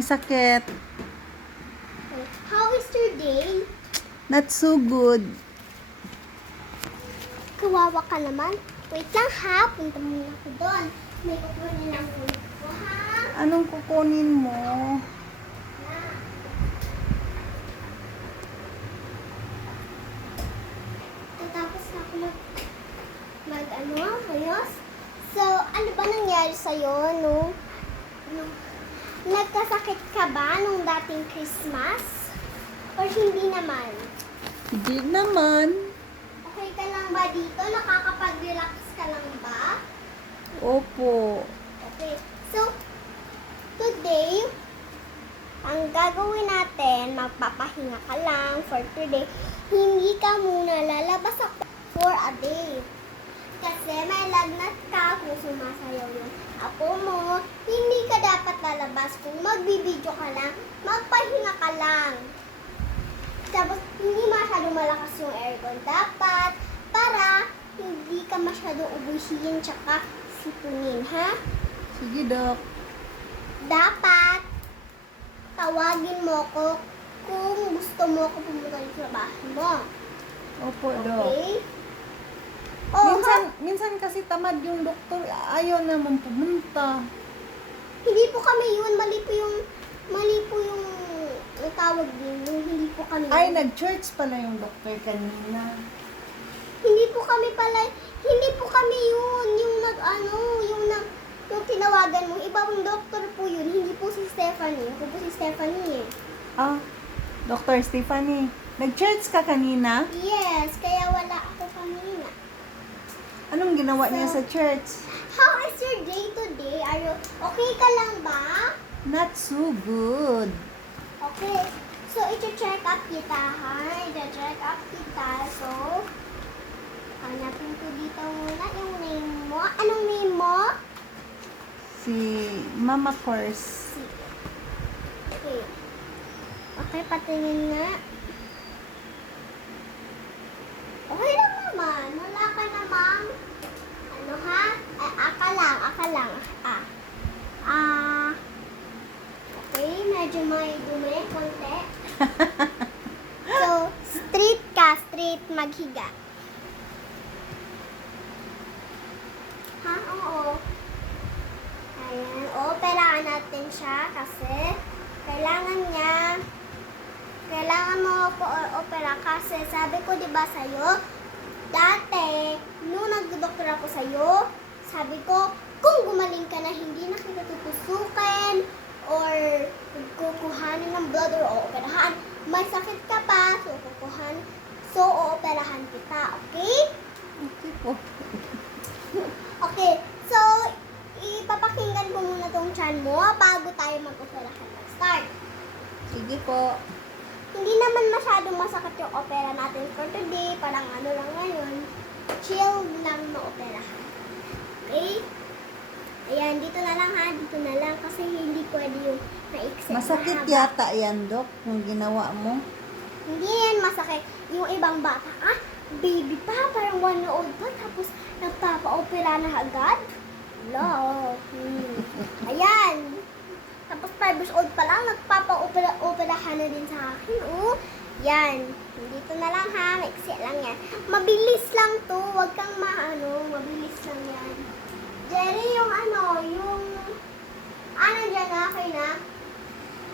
may sakit. How is your day? Not so good. Kawawa ka naman. Wait lang ha, punta muna ako doon. May kukunin lang ulit ko ha. Anong kukunin mo? Tapos na ako ayos. So, ano ba nangyari sa'yo, no? Nagkasakit ka ba nung dating Christmas? Or hindi naman? Hindi naman. Okay ka lang ba dito? Nakakapag-relax ka lang ba? Opo. Okay. So, today, ang gagawin natin, magpapahinga ka lang for today. Hindi ka muna lalabas for a day. Kasi may lagnat ka kung sumasayaw yung apo mo. Hindi ka dapat lalabas. Kung magbibideo ka lang, magpahinga ka lang. Tapos, hindi masyadong malakas yung aircon. Dapat, para hindi ka masyadong ubusin tsaka sipunin, ha? Sige, Dok. Dapat, tawagin mo ko kung gusto mo ko pumunta sa bahay mo. Opo, Dok. Okay? Oh, Minsan kasi tamad yung doktor. Ayaw naman pumunta. hindi po kami yun. Mali po yung tawag din. Yung hindi po kami Ay, yun. nag-church pala yung doktor kanina. Hindi po kami yun. Yung tinawagan mo. Ibang doktor po yun. Hindi po si Stephanie. Ako po si Stephanie eh. Ah, Dr. Stephanie. Nag-church ka kanina? Yes, kaya wala ako kanina. Anong ginawa niya sa church? How is your day today? Are you okay ka lang ba? Not so good. Okay. So, i-check up kita, ha? I-check up kita. So, hanapin ko dito muna yung name mo. Anong name mo? Si Mama Course. Okay. Okay, patingin nga. Okay lang naman. Wala ka namang ano ha? Aka lang. Okay, medyo may dumi, konti. So, straight maghiga. Ha? Oo. Ayan. Operahan natin siya kasi kailangan mo ko opera kasi sabi ko 'di ba sa'yo, dati nung nagdodoktor ako sa'yo, sabi ko kung gumaling ka na hindi na kita tutusukin or kukuhanin ng blood or ooperahan, may sakit ka pa, so ooperahan kita, okay? Okay po. Okay, so ipapakinggan ko muna tong tiyan mo bago tayo mag-operahan mag-start. Sige po. Hindi naman masyadong masakit yung opera natin for today. Parang ano lang ngayon. Chill lang na operahan. Okay? Ayan, dito na lang ha. Dito na lang kasi hindi pwede yung na-exit. Masakit yata yan, Dok, yung ginawa mo. Hindi yan masakit. Yung ibang bata, baby pa, parang 1 year old pa, tapos nagpapa-opera na agad. Hello. Ayan. Tapos 5 years old pa lang, nagpapa-operahan na din sa akin. Oh, yan. Dito na lang ha, maiksi lang yan. Mabilis lang to, wag kang mabilis lang yan. Jerry, yung dyan, okay na?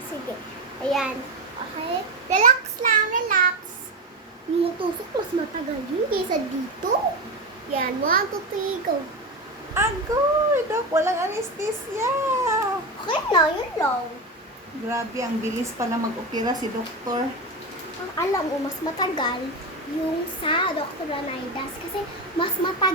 Sige, ayan. Okay, relax lang, relax. Yung tusok mas matagal yun kaysa dito. Yan, 1, 2, 3, go. Agoy, Dok, walang anesthesia. Okay na, yun lang. Grabe, ang bilis pala mag-opera si doktor. Ang alam mo, mas matagal yung sa Dr. Anaidas kasi mas matagal